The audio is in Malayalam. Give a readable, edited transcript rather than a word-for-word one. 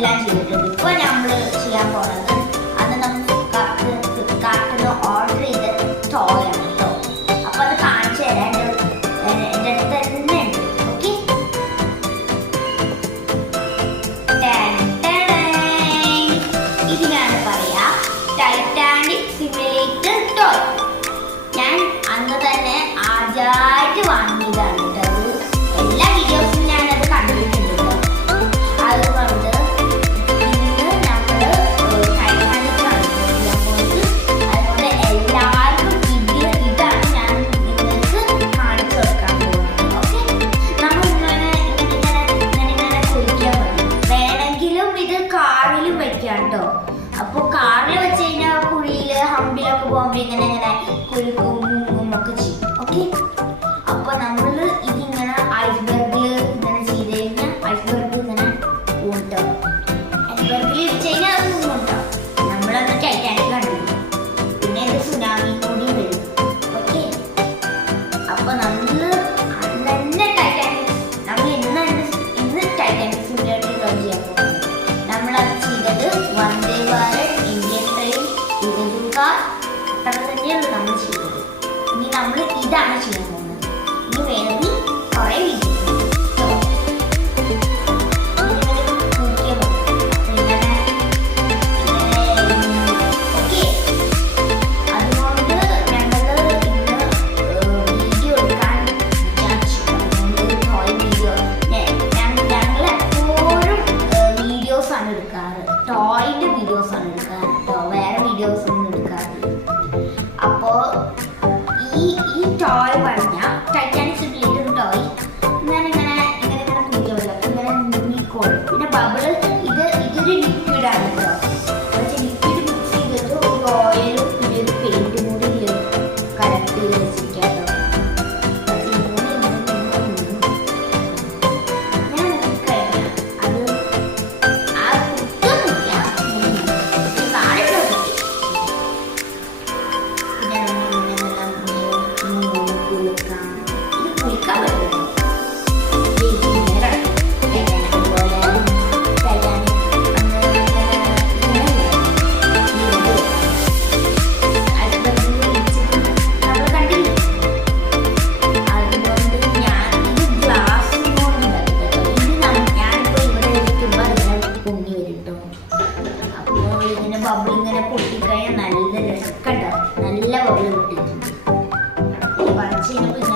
എല്ലാം ചെയ്തിട്ടുണ്ട്. ഇപ്പോൾ നമ്മൾ ചെയ്യാൻ പോകുന്നത് അത് നമുക്ക് ഫ്ലിപ്കാർട്ടിൽ നിന്ന് ഓർഡർ ചെയ്ത ടോയ് ആണ് കേട്ടോ. അപ്പോൾ അത് കാണിച്ചു തരാം. എൻ്റെ അടുത്ത് തന്നെ ഉണ്ട്. ഓക്കെ, ഇതിനാണ് പറയാ ടൈറ്റാനിക് സിമുലേറ്റർ ടോയ്. ഞാൻ അന്ന് തന്നെ ആദ്യമായിട്ട് വാങ്ങിയതാണ് കേട്ടോ. എല്ലാ വീഡിയോസും ഞാനത് കണ്ടിട്ടുണ്ട്. അതുകൊണ്ട് ഇന്ന് നമ്മൾ ടൈറ്റാനിക്കാണ് ചെയ്യാൻ പോകുന്നത്. അതുകൊണ്ട് എല്ലാവർക്കും ഇതാണ് ഞാൻ നിങ്ങൾക്ക് കാണിച്ചു കൊടുക്കാൻ പോകുന്നത്. ഓക്കെ, നമ്മൾ ഇങ്ങനെ കുളിക്കാൻ മതി. വേണമെങ്കിലും ഇത് കാറിലും വെക്കാം കേട്ടോ. അപ്പോൾ കാറിൽ വെച്ച് കഴിഞ്ഞാൽ കുഴിയിൽ ഹമ്പിലൊക്കെ പോകുമ്പോൾ ഇങ്ങനെ കുളിക്കും ഒക്കെ ചെയ്യും. ഓക്കെ, അപ്പോൾ നമ്മൾ ഇതിങ്ങനെ ഐസ്ബർഗിൽ ഇങ്ങനെ ചെയ്ത് കഴിഞ്ഞാൽ ഐസ്ബർഗ് ഇങ്ങനെ ഉണ്ടാവും. ഐസ്ബർഗിൽ വെച്ച് കഴിഞ്ഞാൽ അത് ഉണ്ടാവും. നമ്മളന്ന് ടൈറ്റാനിക് കണ്ടിരുന്നു. പിന്നെ ഇത് സുനാമി കൂടി വരും. ഓക്കെ, അപ്പോൾ നമ്മൾ തന്നെ ടൈറ്റാനിക് ഇന്ന് ടൈറ്റാനിക് സിമുലേറ്റർ ചെയ്യാൻ പോകുന്നത്. നമ്മളത് ചെയ്തത് വന്ദേ ഭാരത്, ഇന്ത്യൻ ട്രെയിൻ, ഇരൂകാർ അത്ര തന്നെയാണ് നമ്മൾ ചെയ്തത്. ഇനി നമ്മൾ ഇതാണ് ചെയ്യാൻ പോകുന്നത്. ഇനി വേണമെങ്കിൽ കുറേ വീഡിയോസ് ഓക്കെ. അതുകൊണ്ട് ഞങ്ങൾ ഇന്ന് വീഡിയോ എടുക്കാൻ വിചാരിച്ചു. വീഡിയോ ഞങ്ങൾ എപ്പോഴും വീഡിയോസാണ് എടുക്കാറ്. ടോയിൻ്റെ വീഡിയോസാണ് എടുക്കാറ് കേട്ടോ. വേറെ വീഡിയോസ് ഒന്നും എടുക്കാറില്ല. അപ്പോൾ ഈ ടോയ് പറഞ്ഞ ടൈറ്റാനിക് സിമുലേറ്റർ ടോയ് ഇങ്ങനെ കുടിക്കാൻ പറ്റില്ല. ഇങ്ങനെ മുങ്ങിക്കോളും. പിന്നെ ബബിള് ഇതൊരു ലിക്വിഡാണ് കേട്ടോ. പക്ഷേ ലിക്വിഡ് മിക്സ് ചെയ്തിട്ട് ഒരു ഓയിലും പിന്നെ ഒരു പെയിൻറ്റും കൂടി കലർത്തി വെച്ചിരിക്കാം കേട്ടോ. ബബിൾ ഇങ്ങനെ പൊട്ടിക്കഴിഞ്ഞാൽ നല്ല രസം കണ്ടോ. നല്ല ബബിൾ പൊട്ടിയിട്ടുണ്ട്. കുറച്ച് കഴിഞ്ഞപ്പോൾ